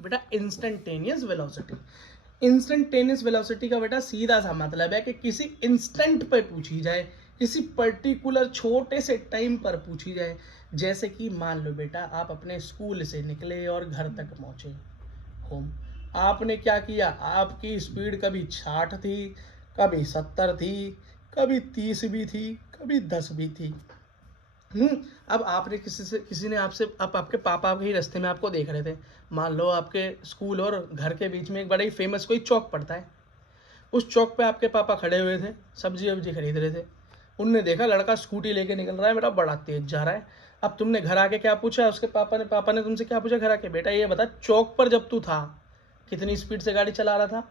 बेटा instantaneous velocity. Instantaneous velocity का बेटा सीधा सा मतलब है कि किसी इंस्टेंट पे पूछी जाए, किसी पर्टिकुलर छोटे से टाइम पर पूछी जाए। जैसे कि मान लो बेटा आप अपने स्कूल से निकले और घर तक पहुंचे होम, आपने क्या किया, आपकी स्पीड कभी 60 थी, कभी 70 थी, कभी 30 भी थी, कभी 10 भी थी। अब आपने किसी ने आपसे, अब आपके पापा के ही रास्ते में आपको देख रहे थे, मान लो आपके स्कूल और घर के बीच में एक बड़ा ही फेमस कोई चौक पड़ता है, उस चौक पे आपके पापा खड़े हुए थे, सब्जी वब्जी खरीद रहे थे, उनने देखा लड़का स्कूटी लेके निकल रहा है, मेरा बड़ा तेज जा रहा है। अब तुमने घर आके क्या पूछा, उसके पापा ने तुमसे क्या पूछा घर आके, बेटा ये बता चौक पर जब तू था कितनी स्पीड से गाड़ी चला रहा था।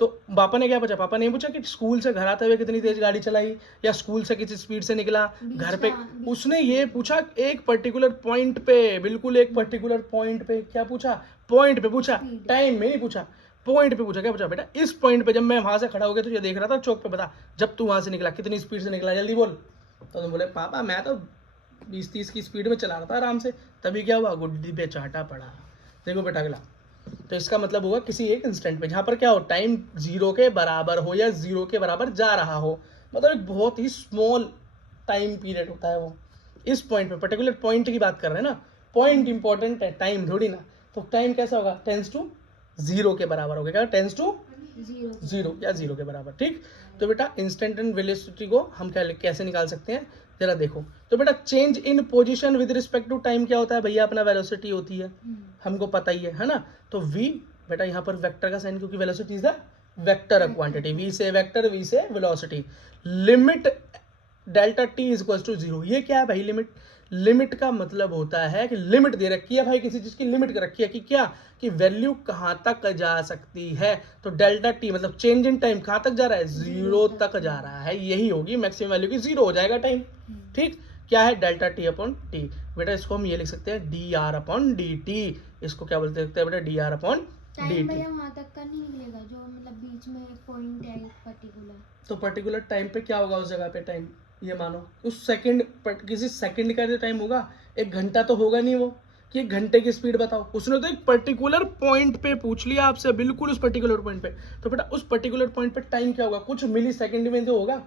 तो पापा ने क्या पूछा, पापा ने पूछा कि स्कूल से घर आते हुए कितनी तेज गाड़ी चलाई या स्कूल से किसी स्पीड से निकला घर पे। उसने ये पूछा एक पर्टिकुलर पॉइंट पे, बिल्कुल एक पर्टिकुलर पॉइंट पे, क्या पूछा, पॉइंट पे पूछा, टाइम में नहीं पूछा, पॉइंट पे पूछा। क्या पूछा, बेटा इस पॉइंट पे जब मैं वहां से खड़ा हो गया तो ये देख रहा था चौक पे, बता जब तू वहां से निकला कितनी स्पीड से निकला, जल्दी बोल। तो तुम बोले पापा मैं तो 20-30 की स्पीड में चला रहा था आराम से। तभी क्या हुआ, गुड्डी पे चाटा पड़ा। देखो बेटा अगला, तो इसका मतलब होगा किसी एक इंस्टेंट पे जहां पर क्या हो, टाइम 0 के बराबर हो या 0 के बराबर जा रहा हो, मतलब एक बहुत ही स्मॉल टाइम पीरियड होता है वो। इस पॉइंट पे, पर्टिकुलर पॉइंट की बात कर रहे हैं ना, पॉइंट इंपॉर्टेंट है, टाइम थोड़ी ना। तो टाइम कैसा होगा, टेंस टू 0 के बराबर होगा, क्या टेंस टू 0 या 0 के बराबर, ठीक। तो बेटा इंस्टेंटेनियस वेलोसिटी को हम कैसे निकाल सकते हैं, जरा देखो। तो बेटा change in position with respect to time क्या होता है भैया, अपना वेलोसिटी होती है, हमको पता ही है ना। तो v बेटा यहाँ पर वेक्टर का साइन, क्योंकि velocity is the vector of quantity, v से वेक्टर, v से velocity. Limit delta t is equal to 0, ये क्या है भाई लिमिट। लिमिट का मतलब होता है कि लिमिट दे रखी है भाई, किसी चीज की लिमिट कर रखी है कि क्या, कि वैल्यू कहां तक जा सकती है। तो डेल्टा टी मतलब चेंज इन टाइम कहां तक जा रहा है, 0 तक जा रहा है, यही होगी मैक्सिमम वैल्यू की, 0 हो जाएगा टाइम, ठीक। क्या है, डेल्टा टी अपॉन टी। बेटा इसको हम ये लिख सकते हैं D R upon D T, इसको क्या बोलते हैं बेटा, D R upon D T. वहां तक का नहीं निकलेगा जो मतलब बीच में पॉइंट है पर्टिकुलर, तो पर्टिकुलर टाइम पे क्या होगा उस जगह पे टाइम, ये मानो उस सेकंड, किसी सेकंड का जो टाइम होगा, एक घंटा तो होगा नहीं वो, कि एक घंटे की स्पीड बताओ। उसने तो एक पर्टिकुलर पॉइंट पे पूछ लिया आपसे, बिल्कुल उस पर्टिकुलर पॉइंट पे। तो बेटा उस पर्टिकुलर पॉइंट पे टाइम क्या होगा, कुछ मिली सेकंड में तो होगा।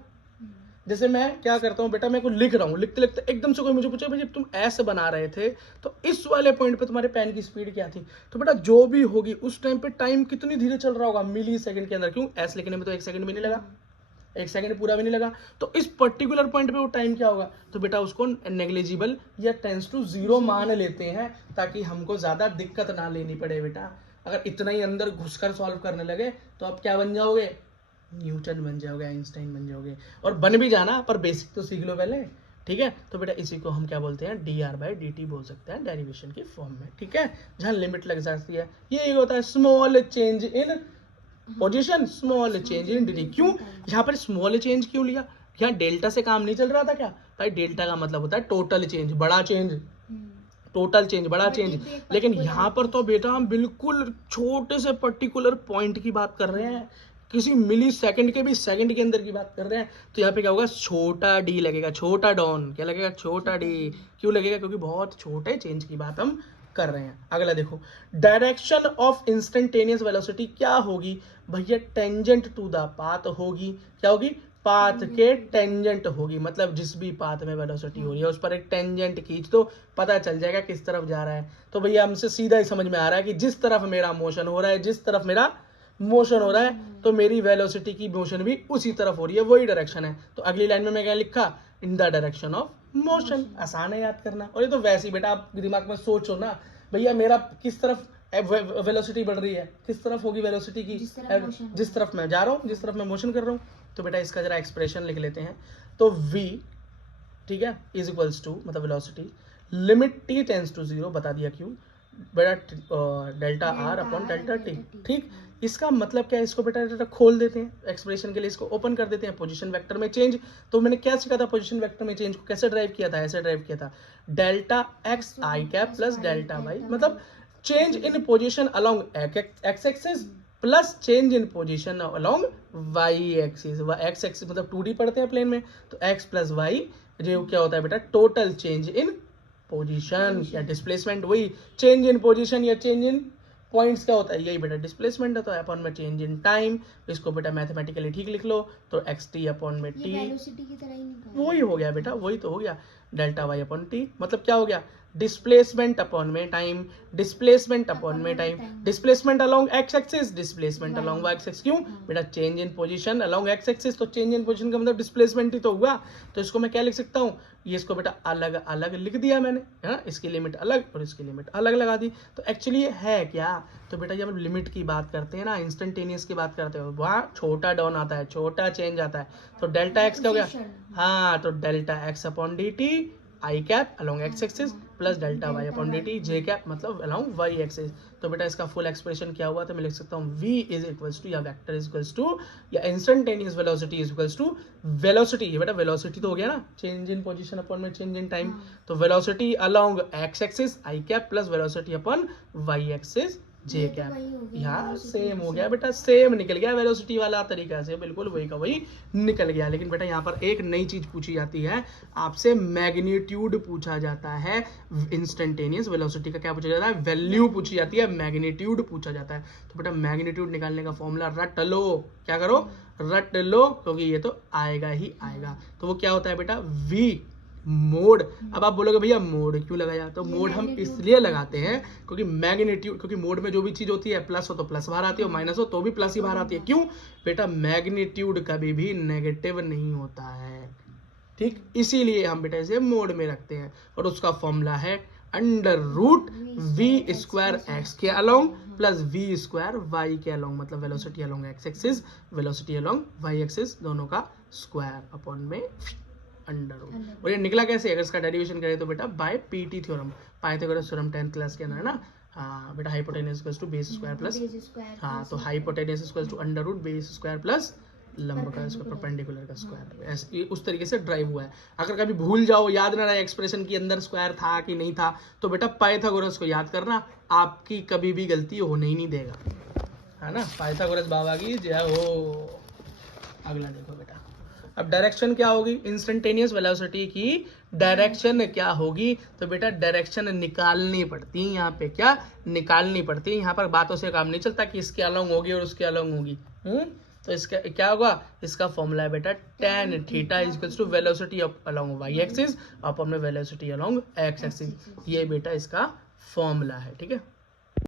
जैसे मैं क्या करता हूँ बेटा, मैं कुछ लिख रहा हूँ, लिखते लिखते एकदम से कोई मुझे पूछे भाई जब तुम ऐसे बना रहे थे तो इस वाले पॉइंट पे तुम्हारे पेन की स्पीड क्या थी। तो बेटा जो भी होगी उस टाइम पे टाइम कितनी धीरे चल रहा होगा, मिली सेकंड के अंदर। क्यों, ऐसे लिखने में तो 1 सेकंड भी नहीं लगा, 1 सेकंड पूरा भी नहीं लगा। तो इस पर्टिकुलर पॉइंट पे वो टाइम क्या होगा, तो बेटा उसको नेग्लिजिबल या टेंस टू 0 मान लेते हैं, ताकि हमको ज्यादा दिक्कत ना लेनी पड़े बेटा। अगर इतना ही अंदर घुसकर सॉल्व करने लगे तो आप क्या बन जाओगे, न्यूटन बन जाओगे, आइंस्टाइन बन जाओगे। और बन भी जाना, पर बेसिक तो सीख लो पहले, ठीक है। तो बेटा इसी को हम क्या बोलते हैं, D R by D T बोल सकते हैं डेरिवेशन की फॉर्म में, ठीक है, जहां लिमिट लग जाती है। ये होता है small change in position, small change in D T. क्यों यहाँ पर स्मॉल चेंज क्यों लिया, यहाँ डेल्टा से काम नहीं चल रहा था क्या भाई, डेल्टा का मतलब होता है टोटल चेंज, बड़ा चेंज, टोटल चेंज, बड़ा चेंज। लेकिन यहाँ पर तो बेटा हम बिल्कुल छोटे से पर्टिकुलर पॉइंट की बात कर रहे हैं, किसी मिली सेकंड के भी सेकंड के अंदर की बात कर रहे हैं। तो यहाँ पे क्या होगा, छोटा डी लगेगा, छोटा डॉन क्या लगेगा, छोटा डी। क्यों लगेगा, क्योंकि बहुत छोटे चेंज की बात हम कर रहे हैं। अगला देखो, डायरेक्शन ऑफ इंस्टेंटेनियस वेलोसिटी क्या होगी भैया, टेंजेंट टू द पाथ होगी। क्या होगी, पाथ के टेंजेंट होगी, मतलब जिस भी पाथ में वेलोसिटी हो रही है उस पर एक टेंजेंट खींच दो, पता चल जाएगा किस तरफ जा रहा है। तो भैया हमसे सीधा ही समझ में आ रहा है कि जिस तरफ मेरा मोशन हो रहा है, जिस तरफ मेरा मोशन हो रहा है, तो मेरी वेलोसिटी की मोशन भी उसी तरफ हो रही है, वही डायरेक्शन है। तो अगली लाइन में मैं क्या लिखा, in the direction of motion. आसान है याद करना। और ये तो वैसे ही बेटा आप दिमाग में सोचो ना, भैया मेरा किस तरफ वेलोसिटी बढ़ रही है, किस तरफ होगी वेलोसिटी की, जिस तरफ मैं जा रहा हूँ, जिस तरफ मैं मोशन कर रहा हूँ। तो बेटा इसका जरा एक्सप्रेशन लिख लेते हैं। तो v, ठीक है, इज इक्वल्स टू मतलब velocity, limit t tends to 0, बता दिया क्यों बेटा, delta R upon delta T, ठीक। इसका मतलब क्या है, इसको बेटा खोल देते हैं एक्सप्रेशन के लिए, इसको ओपन कर देते हैं, पोजीशन वेक्टर में चेंज। तो मैंने क्या सीखा था, पोजीशन वेक्टर में चेंज को कैसे ड्राइव किया था, ऐसे ड्राइव किया था, delta X I cap plus delta Y, मतलब change in position along X axis plus change in position along Y axis. X axis मतलब 2D पढ़ते हैं प्लेन में, तो एक्स प्लस वाई जो क्या होता है बेटा, टोटल चेंज इन पोजीशन या डिस्प्लेसमेंट, वही चेंज इन पोजीशन या चेंज इन पॉइंट्स क्या होता है, यही बेटा डिस्प्लेसमेंट है, तो अपॉन में चेंज इन टाइम, इसको बेटा मैथमेटिकली ठीक लिख लो, तो एक्स टी अपॉन में ये टी, वेलोसिटी की तरह ही निकाल वही हो गया बेटा, वही तो हो गया, डेल्टा वाई अपॉन टी, मतलब क्या हो गया, डिस्प्लेसमेंट अपॉन में टाइम, डिस्प्लेसमेंट अपॉन में time, displacement along X axis, displacement along Y axis, क्यों बेटा change in position along X axis, तो चेंज इन पोजीशन का मतलब डिस्प्लेसमेंट ही तो हुआ, तो इसको मैं क्या लिख सकता हूँ, ये इसको बेटा अलग अलग लिख दिया मैंने, है ना, इसकी लिमिट अलग और इसकी लिमिट अलग लगा दी, तो एक्चुअली ये है क्या, तो बेटा जब लिमिट की बात करते हैं ना, इंस्टेंटेनियस की बात करते हो, वहाँ छोटा डाउन आता है, छोटा चेंज आता है, तो डेल्टा एक्स क्या हो गया, हाँ, तो delta X upon D T I cap along X axis plus delta Y upon D T J cap मतलब अलॉन्ग वाई एक्सिस, तो बेटा इसका फुल एक्सप्रेशन क्या हुआ, तो मैं लिख सकता हूँ v इज इक्वल्स टू या वेक्टर इज इक्वल्स टू या instantaneous velocity is equals to velocity, ये बेटा वेलोसिटी तो हो गया ना, चेंज इन पोजीशन अपॉन में चेंज इन टाइम, तो velocity along X axis I cap plus velocity upon Y axis J cap, यहाँ सेम हो गया बेटा, सेम निकल गया वेलोसिटी वाला तरीका से, बिल्कुल वही का वही निकल गया, लेकिन बेटा यहाँ पर एक नई चीज पूछी जाती है आपसे, मैग्नीट्यूड पूछा जाता है, इंस्टेंटेनियस वेलोसिटी का क्या पूछा जाता है, वैल्यू पूछी जाती है, मैग्नीट्यूड पूछा जाता है, तो बेटा मैग्नीट्यूड निकालने का फॉर्मूला रट लो, क्या करो रट लो, क्योंकि ये तो आएगा ही आएगा, तो वो क्या होता है बेटा v मोड, अब आप बोलोगे भैया मोड क्यों लगाया, तो मोड हम इसलिए लगाते हैं क्योंकि मैग्नीट्यूड, क्योंकि मोड में जो भी चीज होती है प्लस हो तो प्लस बाहर आती है, माइनस हो तो भी प्लस ही बाहर आती है, क्यों बेटा मैग्नीट्यूड कभी भी नेगेटिव नहीं होता है, ठीक, इसीलिए हम बेटा इसे मोड में रखते हैं, और उसका फॉर्मूला है under root V square X के along plus V square Y के अलोंग, मतलब velocity along X axis, velocity along Y axis, दोनों का स्क्वायर अपॉन में अंडर रूट, और ये निकला कैसे, अगर इसका डेरिवेशन करें तो बेटा by PT theorem, Pythagoras theorem 10th class के अंदर है ना, हाँ बेटा hypotenuse equals to base square plus, हाँ तो hypotenuse equals to under root base square plus लंब का स्क्वायर परपेंडिकुलर का स्क्वायर, ऐसे उस तरीके से ड्राइव हुआ है, अगर कभी भूल जाओ, याद ना रहे एक्सप्रेशन के अंदर स्क्वायर था कि नहीं था, तो बेटा पाइथागोरस को याद करना, आपकी कभी भी गलती होने ही नहीं देगा, है ना, पाइथागोरस बाबा की जय हो। अगला देखो बेटा, अब डायरेक्शन क्या होगी, इंस्टेंटेनियस वेलोसिटी की डायरेक्शन क्या होगी, तो बेटा डायरेक्शन निकालनी पड़ती है, यहाँ पे क्या निकालनी पड़ती है, यहाँ पर बातों से काम नहीं चलता कि इसके अलोंग होगी और उसके अलोंग होगी, तो इसका क्या होगा, इसका फॉर्मूला है बेटा tan theta is equals to velocity along Y axis upon में वेलोसिटी अलोंग एक्स एक्सिस, ये बेटा इसका फॉर्मूला है, ठीक है।